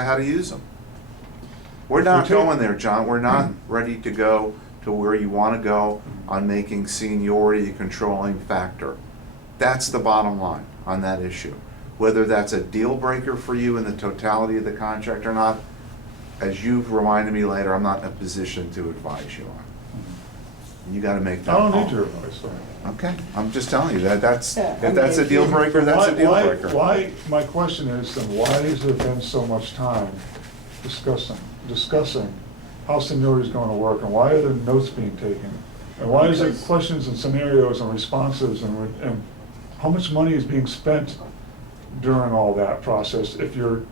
how to use them. We're not going there, John. We're not ready to go to where you want to go on making seniority a controlling factor. That's the bottom line on that issue. Whether that's a deal breaker for you in the totality of the contract or not, as you've reminded me later, I'm not in a position to advise you on. You got to make that I don't call. need your advice, sorry. Okay, I'm just telling you, that's, Yeah, I if that's a mean, deal breaker, that's a deal breaker. Why, my question is, then why has there been so much time discussing how seniority is going to work, and why are there notes being taken? And why is there Because- questions and scenarios and responses, and how much money is being spent during all that process if your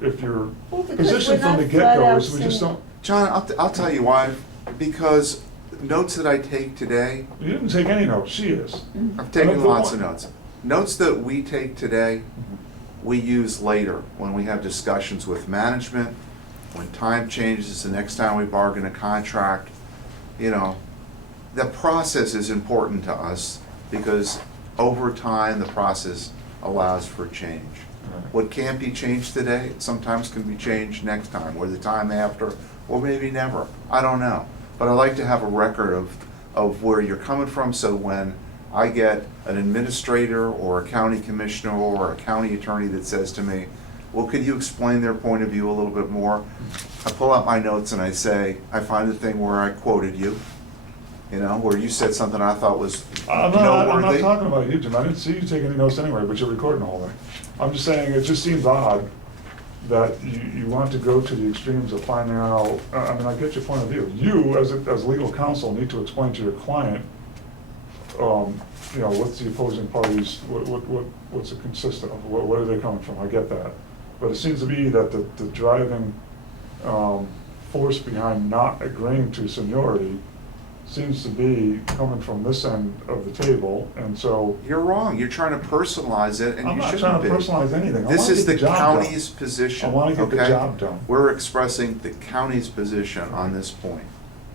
Well, because position we're from the not get-go flat is we out just saying- don't, John, I'll tell you why, because notes that I take today, you didn't take any notes, she is. Mm-hmm. I've taken But lots of why? notes. Notes that we take today, we use later when we have discussions with management, when time changes, the next time we bargain a contract. You know, the process is important to us because over time, the process allows for change. Right. What can't be changed today, sometimes can be changed next time, or the time after, or maybe never. I don't know. But I like to have a record of where you're coming from, so when I get an administrator or a county commissioner or a county attorney that says to me, well, could you explain their point of view a little bit more? I pull out my notes and I say, I find the thing where I quoted you, where you said something I thought was I'm noteworthy. not talking about you, Jim. I didn't see you take any notes anyway, but you're recording the whole thing. I'm just saying, it just seems odd that you want to go to the extremes of finding out, I mean, I get your point of view. You, as legal counsel, need to explain to your client, what's the opposing parties, what's it consist of, where are they coming from, I get that. But it seems to be that the driving force behind not agreeing to seniority seems to be coming from this end of the table, and so. You're wrong. You're trying to personalize it, and I'm you not shouldn't trying be. to personalize anything. I This wanna is get the the job done. county's position. I wanna get the okay? job done. We're expressing the county's position on this point.